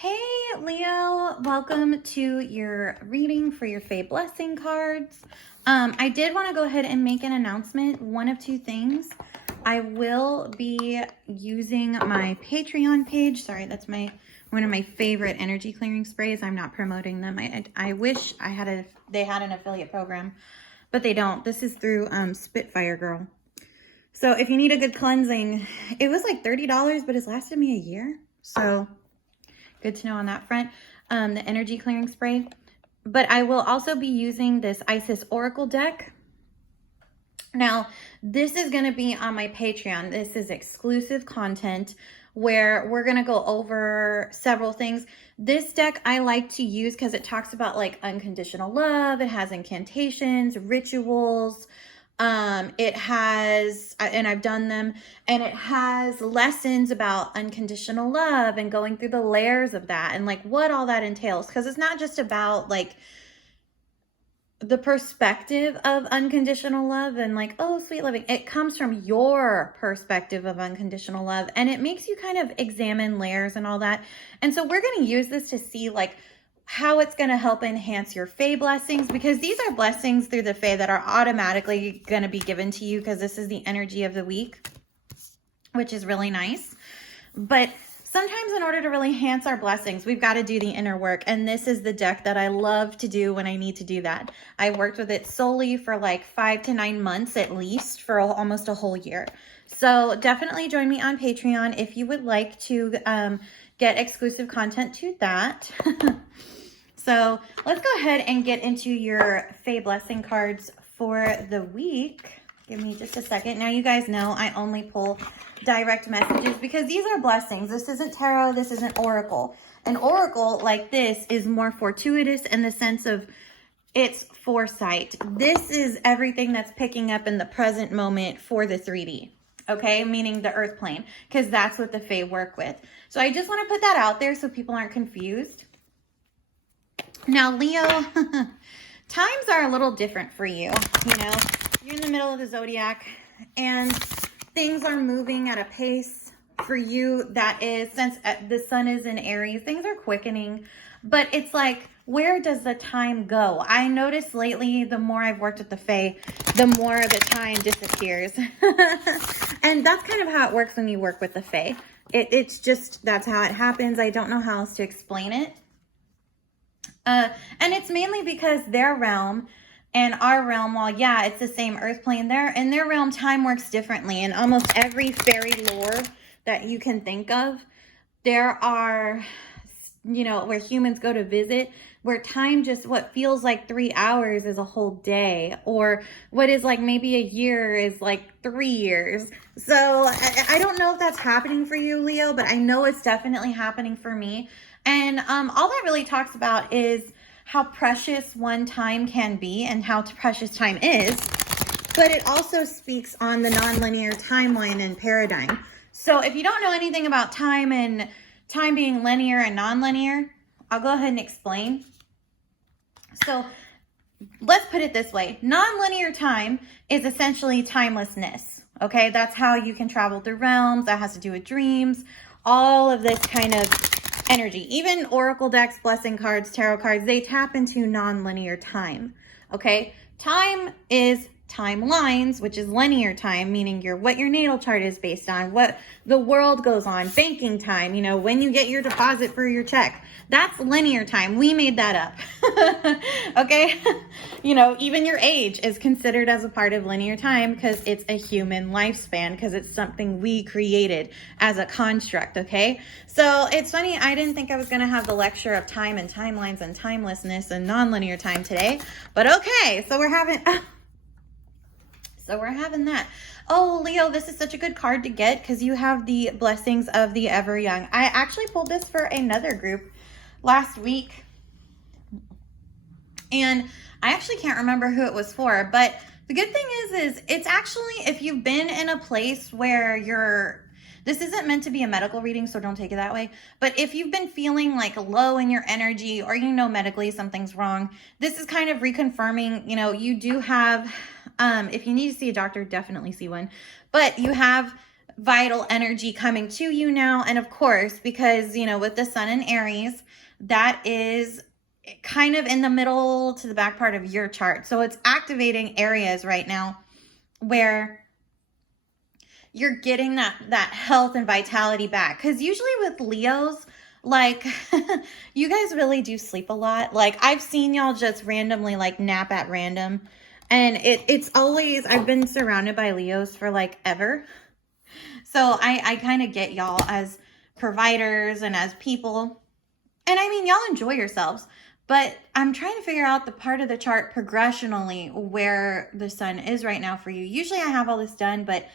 Hey Leo, welcome to your reading for your Fae Blessing cards. I did want to go ahead and make an announcement. One of two things. I will be using my Patreon page. Sorry, that's one of my favorite energy clearing sprays. I'm not promoting them. I wish they had an affiliate program, but they don't. This is through Spitfire Girl. So if you need a good cleansing, it was like $30, but it's lasted me a year. So good to know on that front, the energy clearing spray. But I will also be using this Isis Oracle deck. Now, this is going to be on my Patreon. This is exclusive content where we're going to go over several things. This deck I like to use because it talks about like unconditional love. It has incantations, rituals. It has, and I've done them, and it has lessons about unconditional love and going through the layers of that and like what all that entails. Because it's not just about like the perspective of unconditional love and like, oh, sweet loving. It comes from your perspective of unconditional love, and it makes you kind of examine layers and all that. And so we're going to use this to see like how it's going to help enhance your Fae blessings, because these are blessings through the Fae that are automatically going to be given to you because this is the energy of the week, which is really nice. But sometimes in order to really enhance our blessings, we've got to do the inner work. And this is the deck that I love to do when I need to do that. I worked with it solely for like 5 to 9 months at least, for almost a whole year. So definitely join me on Patreon if you would like to get exclusive content to that. So let's go ahead and get into your Fae blessing cards for the week. Give me just a second. Now you guys know I only pull direct messages because these are blessings. This isn't tarot. This isn't oracle. An oracle like this is more fortuitous in the sense of it's foresight. This is everything that's picking up in the present moment for the 3D. Okay, meaning the earth plane, because that's what the Fae work with. So I just want to put that out there so people aren't confused. Now, Leo, times are a little different for you. You know, you're in the middle of the zodiac and things are moving at a pace for you that is, since the sun is in Aries, things are quickening. But it's like, where does the time go? I noticed lately, the more I've worked with the Fae, the more the time disappears. And that's kind of how it works when you work with the Fae. It's just, that's how it happens. I don't know how else to explain it. And it's mainly because their realm and our realm, while yeah, it's the same earth plane, in their realm, time works differently. In almost every fairy lore that you can think of, there are, you know, where humans go to visit, where time just, what feels like 3 hours is a whole day, or what is like maybe a year is like 3 years. So I don't know if that's happening for you, Leo, but I know it's definitely happening for me. And all that really talks about is how precious one time can be and how precious time is. But it also speaks on the nonlinear timeline and paradigm. So if you don't know anything about time and time being linear and nonlinear, I'll go ahead and explain. So let's put it this way. Nonlinear time is essentially timelessness. Okay, that's how you can travel through realms. That has to do with dreams, all of this kind of energy. Even oracle decks, blessing cards, tarot cards, they tap into non-linear time. Okay, time is timelines, which is linear time, meaning what your natal chart is based on, what the world goes on, banking time, you know, when you get your deposit for your check. That's linear time. We made that up. Okay, you know, even your age is considered as a part of linear time because it's a human lifespan, because it's something we created as a construct. Okay, so it's funny, I didn't think I was going to have the lecture of time and timelines and timelessness and non-linear time today, but okay, so we're having that. Oh, Leo, this is such a good card to get because you have the blessings of the ever young. I actually pulled this for another group last week, and I actually can't remember who it was for, but the good thing is it's actually, if you've been in a place where this isn't meant to be a medical reading, so don't take it that way. But if you've been feeling like low in your energy, or you know medically something's wrong, this is kind of reconfirming, you know, you do have, if you need to see a doctor, definitely see one. But you have vital energy coming to you now. And of course, because, you know, with the sun in Aries, that is kind of in the middle to the back part of your chart. So it's activating areas right now where you're getting that health and vitality back. Because usually with Leos, like, you guys really do sleep a lot. Like, I've seen y'all just randomly, like, nap at random. And it's always, I've been surrounded by Leos for, like, ever. So I kind of get y'all as providers and as people. And I mean, y'all enjoy yourselves. But I'm trying to figure out the part of the chart progressionally where the sun is right now for you. Usually I have all this done, but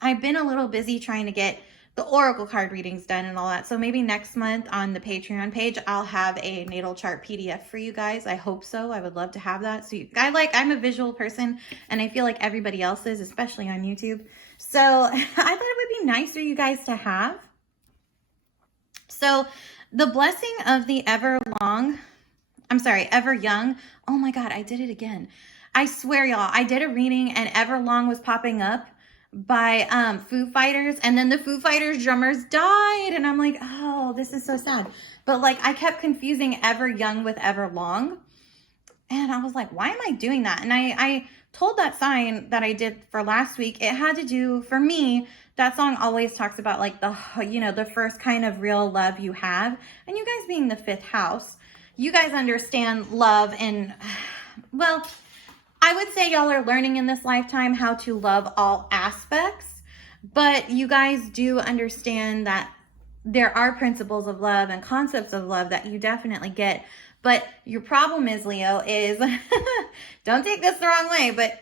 I've been a little busy trying to get the oracle card readings done and all that. So maybe next month on the Patreon page, I'll have a natal chart PDF for you guys. I hope so. I would love to have that. So I'm a visual person, and I feel like everybody else is, especially on YouTube. So I thought it would be nice for you guys to have. So the blessing of the ever young. Oh my God, I did it again. I swear, y'all, I did a reading and Everlong was popping up by Foo Fighters, and then the Foo Fighters drummers died, and I'm like, oh, this is so sad. But like, I kept confusing Ever Young with Everlong, and I was like, why am I doing that? And I told that sign that I did for last week, it had to do, for me, that song always talks about like the first kind of real love you have, and you guys being the fifth house, you guys understand love, and well, I would say y'all are learning in this lifetime how to love all aspects, but you guys do understand that there are principles of love and concepts of love that you definitely get. But your problem is, Leo, is, don't take this the wrong way, but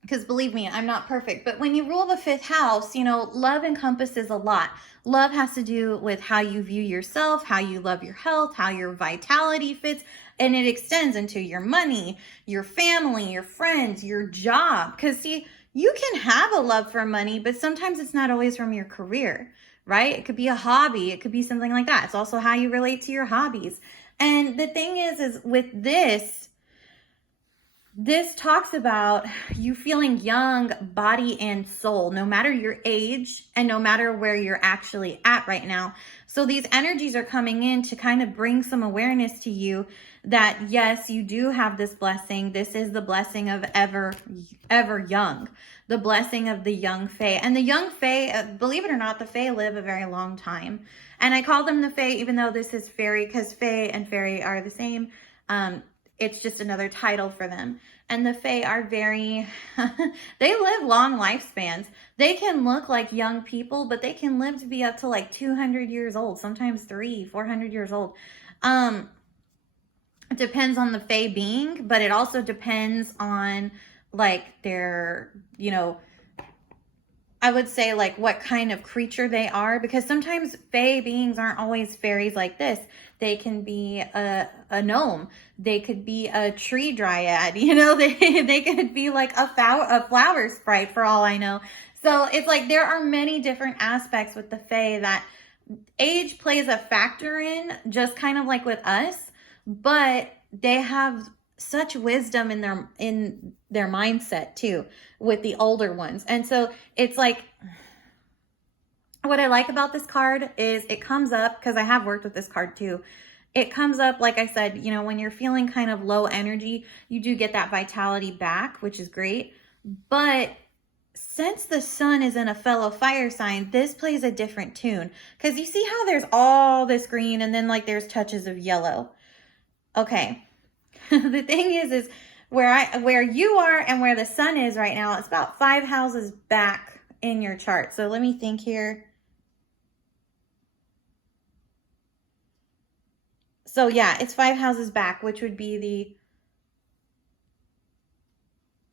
because believe me, I'm not perfect. But when you rule the fifth house, you know, love encompasses a lot. Love has to do with how you view yourself, how you love your health, how your vitality fits. And it extends into your money, your family, your friends, your job. Because see, you can have a love for money, but sometimes it's not always from your career, right? It could be a hobby. It could be something like that. It's also how you relate to your hobbies. And the thing is with this talks about you feeling young, body and soul, no matter your age and no matter where you're actually at right now. So these energies are coming in to kind of bring some awareness to you that yes, you do have this blessing. This is the blessing of ever young, the blessing of the young Fae. And the young Fae, believe it or not, the Fae live a very long time. And I call them the Fae, even though this is fairy, because Fae and fairy are the same. It's just another title for them. And the Fae are very, they live long lifespans. They can look like young people, but they can live to be up to like 200 years old, sometimes 400 years old. It depends on the Fae being, but it also depends on like their, you know, I would say like what kind of creature they are, because sometimes Fae beings aren't always fairies like this. They can be a gnome. They could be a tree dryad. You know, they could be like a flower sprite for all I know. So it's like there are many different aspects with the Fae that age plays a factor in, just kind of like with us, but they have such wisdom in their mindset too with the older ones. And so it's like, what I like about this card is it comes up, because I have worked with this card too. It comes up, like I said, you know, when you're feeling kind of low energy, you do get that vitality back, which is great. But since the sun is in a fellow fire sign, this plays a different tune. Because you see how there's all this green and then like there's touches of yellow. Okay. The thing is where you are and where the sun is right now, it's about 5 houses back in your chart. So let me think here. So yeah, it's 5 houses back, which would be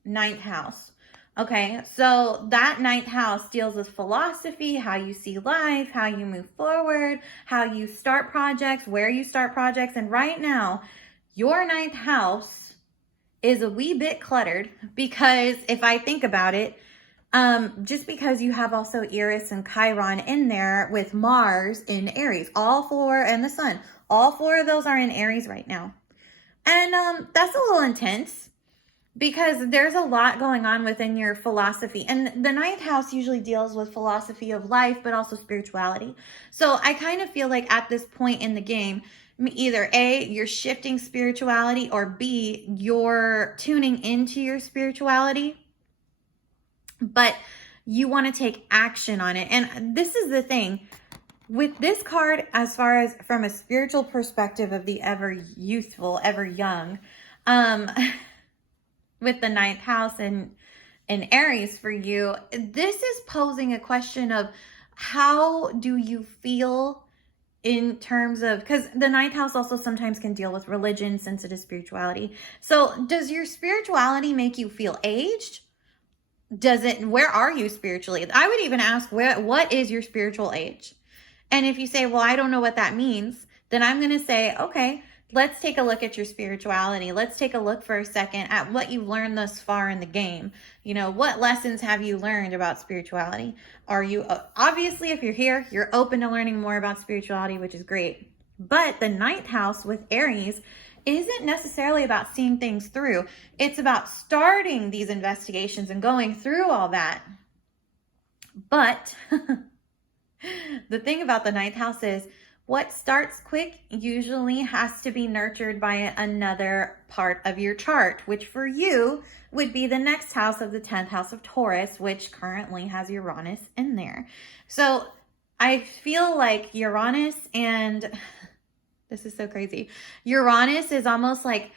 the 9th house. Okay, so that 9th house deals with philosophy, how you see life, how you move forward, how you start projects, where you start projects. And right now, your 9th house is a wee bit cluttered, because if I think about it, just because you have also Eris and Chiron in there with Mars in Aries, all 4, and the sun, all 4 of those are in Aries right now. And that's a little intense. because there's a lot going on within your philosophy. And the ninth house usually deals with philosophy of life, but also spirituality. So I kind of feel like at this point in the game, either A, you're shifting spirituality, or B, you're tuning into your spirituality, but you want to take action on it. And this is the thing with this card, as far as from a spiritual perspective of the ever youthful, ever young, with the ninth house and Aries for you, this is posing a question of how do you feel in terms of, because the ninth house also sometimes can deal with religion, sensitive spirituality. So does your spirituality make you feel aged? Where are you spiritually? I would even ask, what is your spiritual age? And if you say, well, I don't know what that means, then I'm going to say, okay, let's take a look at your spirituality. Let's take a look for a second at what you've learned thus far in the game. You know, what lessons have you learned about spirituality? Are you, obviously, if you're here, you're open to learning more about spirituality, which is great. But the ninth house with Aries isn't necessarily about seeing things through. It's about starting these investigations and going through all that. But the thing about the ninth house is what starts quick usually has to be nurtured by another part of your chart, which for you would be the next house of the 10th house of Taurus, which currently has Uranus in there. So I feel like Uranus, and this is so crazy, Uranus is almost like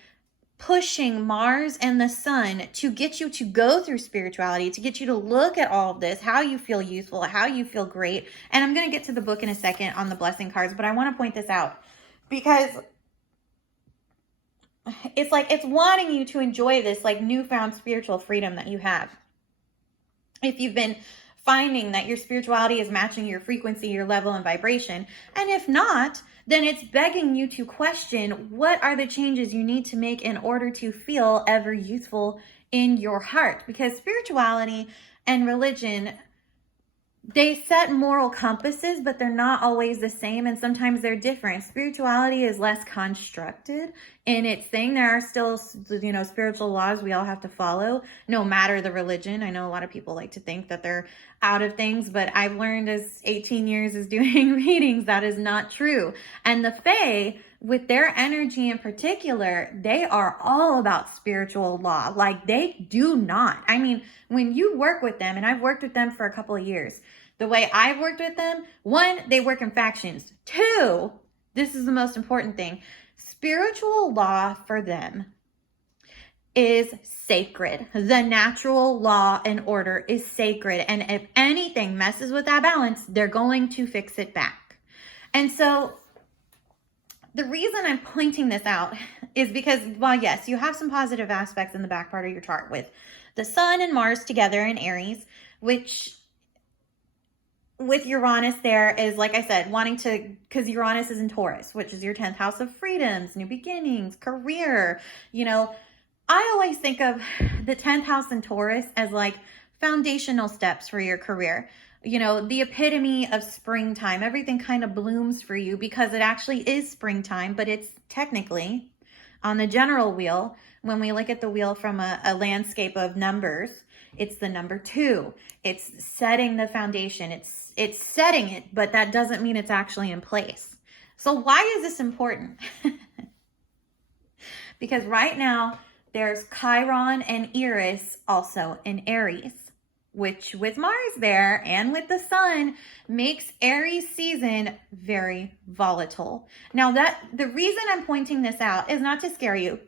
pushing Mars and the sun to get you to go through spirituality, to get you to look at all of this, how you feel useful, how you feel great. And I'm going to get to the book in a second on the blessing cards, but I want to point this out because it's like it's wanting you to enjoy this like newfound spiritual freedom that you have. If you've been finding that your spirituality is matching your frequency, your level and vibration, and if not, then it's begging you to question what are the changes you need to make in order to feel ever youthful in your heart. Because spirituality and religion, they set moral compasses, but they're not always the same, and sometimes they're different. Spirituality is less constructed in its thing. There are still, you know, spiritual laws we all have to follow, no matter the religion. I know a lot of people like to think that they're out of things, but I've learned as 18 years as doing readings, that is not true. And the Fae, with their energy in particular, they are all about spiritual law. Like, they do not. I mean, when you work with them, and I've worked with them for a couple of years, the way I've worked with them, one, they work in factions. Two, this is the most important thing, spiritual law for them is sacred. The natural law and order is sacred. And if anything messes with that balance, they're going to fix it back. And so the reason I'm pointing this out is because, while yes, you have some positive aspects in the back part of your chart with the sun and Mars together in Aries, which with Uranus there is, like I said, wanting to, because Uranus is in Taurus, which is your 10th house of freedoms, new beginnings, career. You know, I always think of the 10th house in Taurus as like foundational steps for your career. You know, the epitome of springtime. Everything kind of blooms for you because it actually is springtime, but it's technically on the general wheel. When we look at the wheel from a landscape of numbers, it's the number 2. It's setting the foundation. It's setting it, but that doesn't mean it's actually in place. So why is this important? Because right now there's Chiron and Eris also in Aries, which with Mars there and with the sun makes Aries season very volatile. Now, that the reason I'm pointing this out is not to scare you,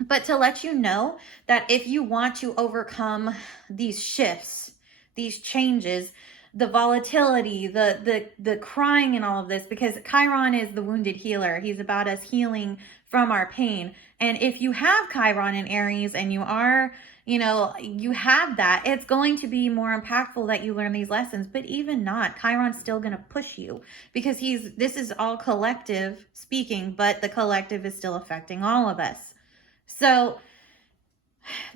but to let you know that if you want to overcome these shifts, these changes, the volatility, the crying and all of this, because Chiron is the wounded healer. He's about us healing from our pain. And if you have Chiron in Aries and you are, you know, you have that, it's going to be more impactful that you learn these lessons. But even not, Chiron's still going to push you because this is all collective speaking, but the collective is still affecting all of us. So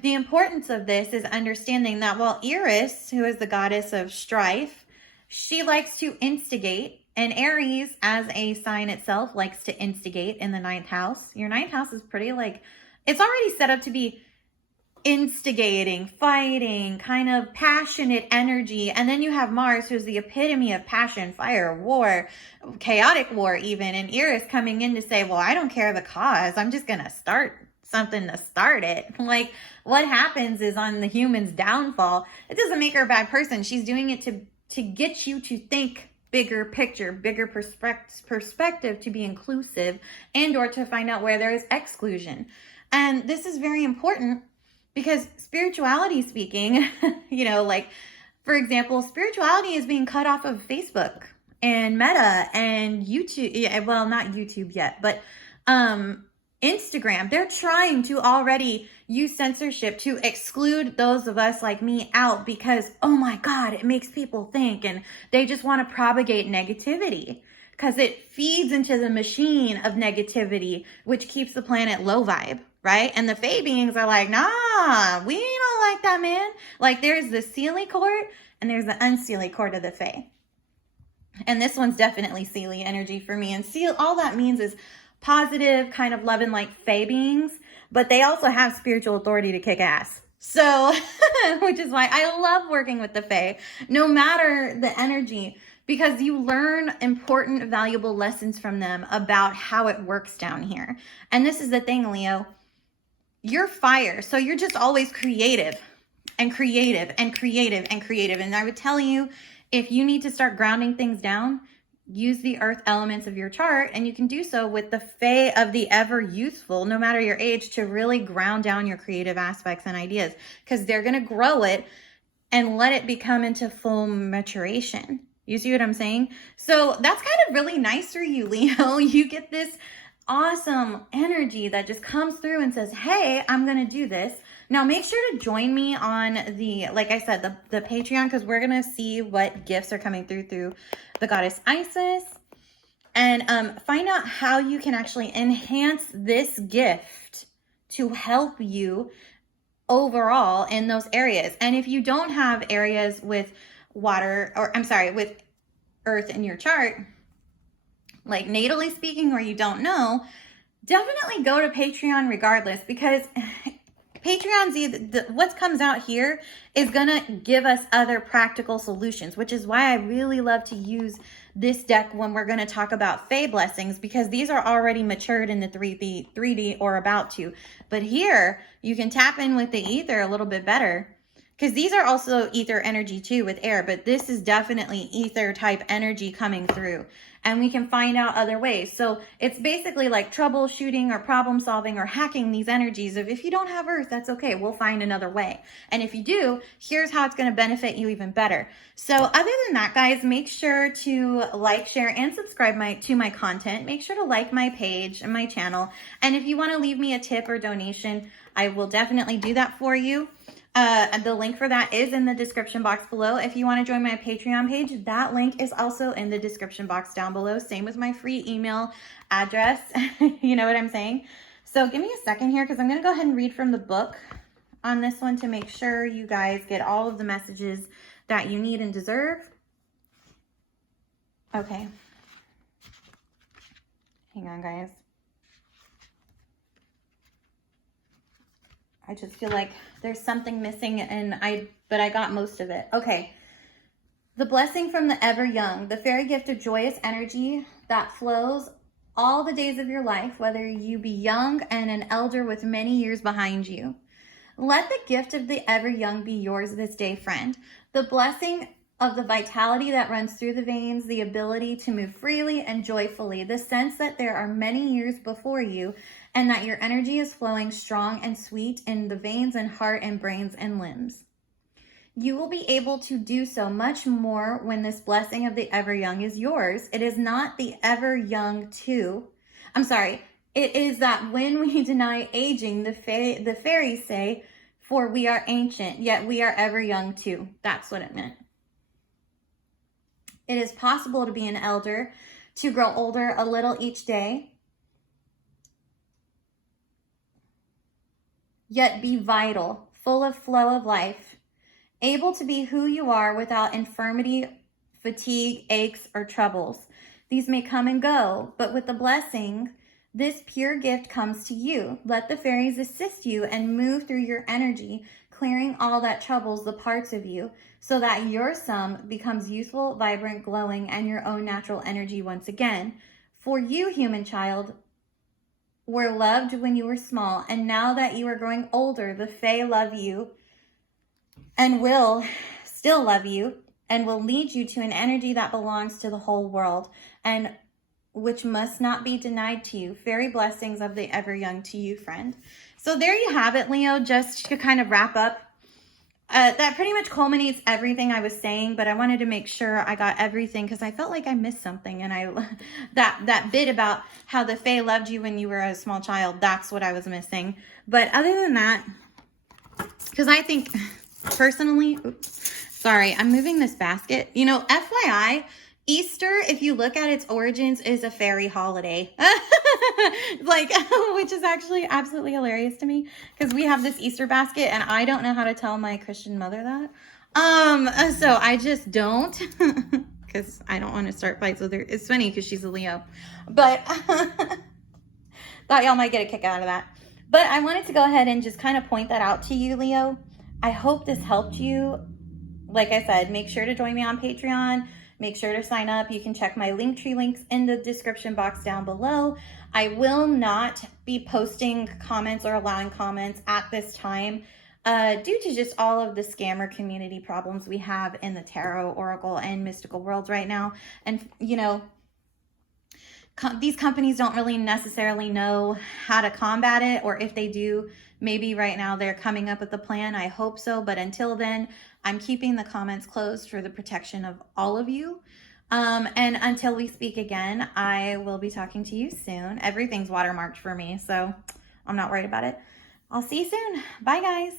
the importance of this is understanding that while Eris, who is the goddess of strife, she likes to instigate, and Aries as a sign itself likes to instigate in the 9th house. Your 9th house is pretty like, it's already set up to be instigating, fighting, kind of passionate energy. And then you have Mars, who's the epitome of passion, fire, war, chaotic war even. And Eris coming in to say, well, I don't care the cause. I'm just going to start something to start it. Like, what happens is on the human's downfall, it doesn't make her a bad person. She's doing it to get you to think bigger picture, bigger perspective, to be inclusive, and or to find out where there is exclusion. And this is very important because spirituality speaking, you know, like, for example, spirituality is being cut off of Facebook and Meta and YouTube. Yeah, well, not YouTube yet, but Instagram. They're trying to already use censorship to exclude those of us like me out because, oh my God, it makes people think, and they just want to propagate negativity because it feeds into the machine of negativity, which keeps the planet low vibe. Right? And the Fae beings are like, nah, we don't like that, man. Like, there's the Seelie court and there's the unseelie court of the Fae. And this one's definitely Seelie energy for me. And Seal, all that means is positive, kind of loving, like Fae beings, but they also have spiritual authority to kick ass. So, which is why I love working with the Fae, no matter the energy, because you learn important, valuable lessons from them about how it works down here. And this is the thing, Leo. You're fire, so you're just always creative and creative and creative and creative. And I would tell you, if you need to start grounding things down, use the earth elements of your chart, and you can do so with the Fae of the ever youthful, no matter your age, to really ground down your creative aspects and ideas, because they're going to grow it and let it become into full maturation. You see what I'm saying? So that's kind of really nice for you, Leo. You get this awesome energy that just comes through and says, hey, I'm going to do this. Now, make sure to join me on the, like I said, the Patreon, because we're going to see what gifts are coming through the goddess Isis, and find out how you can actually enhance this gift to help you overall in those areas. And if you don't have areas with water, or I'm sorry, with earth in your chart, like natally speaking, or you don't know, definitely go to Patreon regardless, because Patreon's what comes out here is gonna give us other practical solutions, which is why I really love to use this deck when we're gonna talk about Fae blessings, because these are already matured in the 3D or about to. But here you can tap in with the ether a little bit better, because these are also ether energy too with air, but this is definitely ether type energy coming through. And we can find out other ways. So it's basically like troubleshooting or problem solving or hacking these energies of, if you don't have earth, that's okay. We'll find another way. And if you do, here's how it's going to benefit you even better. So other than that, guys, make sure to like, share, and subscribe to my content. Make sure to like my page and my channel. And if you want to leave me a tip or donation, I will definitely do that for you. The link for that is in the description box below. If you want to join my Patreon page, that link is also in the description box down below. Same with my free email address. You know what I'm saying? So give me a second here, because I'm going to go ahead and read from the book on this one to make sure you guys get all of the messages that you need and deserve. Okay. Hang on, guys. I just feel like there's something missing, but I got most of it. Okay. The blessing from the ever young, the fairy gift of joyous energy that flows all the days of your life, whether you be young and an elder with many years behind you. Let the gift of the ever young be yours this day, friend. The blessing of the vitality that runs through the veins, the ability to move freely and joyfully, the sense that there are many years before you, and that your energy is flowing strong and sweet in the veins and heart and brains and limbs. You will be able to do so much more when this blessing of the ever young is yours. It is not the ever young too. It is that when we deny aging, the fairies say, for we are ancient, yet we are ever young too. That's what it meant. It is possible to be an elder, to grow older a little each day, yet be vital, full of flow of life, able to be who you are without infirmity, fatigue, aches, or troubles. These may come and go, but with the blessing This pure gift comes to you. Let the fairies assist you and move through your energy, clearing all that troubles the parts of you, so that your sum becomes youthful, vibrant, glowing, and your own natural energy once again. For you, human child, were loved when you were small, and now that you are growing older, the Fae love you and will still love you and will lead you to an energy that belongs to the whole world and which must not be denied to you. Fairy blessings of the ever young to you, friend. So there you have it, Leo, just to kind of wrap up. That pretty much culminates everything I was saying, but I wanted to make sure I got everything because I felt like I missed something. And that bit about how the Fae loved you when you were a small child, that's what I was missing. But other than that, because I think personally, sorry, I'm moving this basket. You know, FYI, Easter, if you look at its origins, is a fairy holiday. Like, which is actually absolutely hilarious to me because we have this Easter basket and I don't know how to tell my Christian mother that. So I just don't because I don't want to start fights with her. It's funny because she's a Leo, but thought y'all might get a kick out of that. But I wanted to go ahead and just kind of point that out to you, Leo. I hope this helped you. Like I said, make sure to join me on Patreon. Make sure to sign up. You can check my Linktree links in the description box down below. I will not be posting comments or allowing comments at this time due to just all of the scammer community problems we have in the tarot, oracle, and mystical worlds right now. And, you know, these companies don't really necessarily know how to combat it, or if they do, maybe right now they're coming up with a plan. I hope so, but until then, I'm keeping the comments closed for the protection of all of you. And until we speak again, I will be talking to you soon. Everything's watermarked for me, so I'm not worried about it. I'll see you soon. Bye, guys.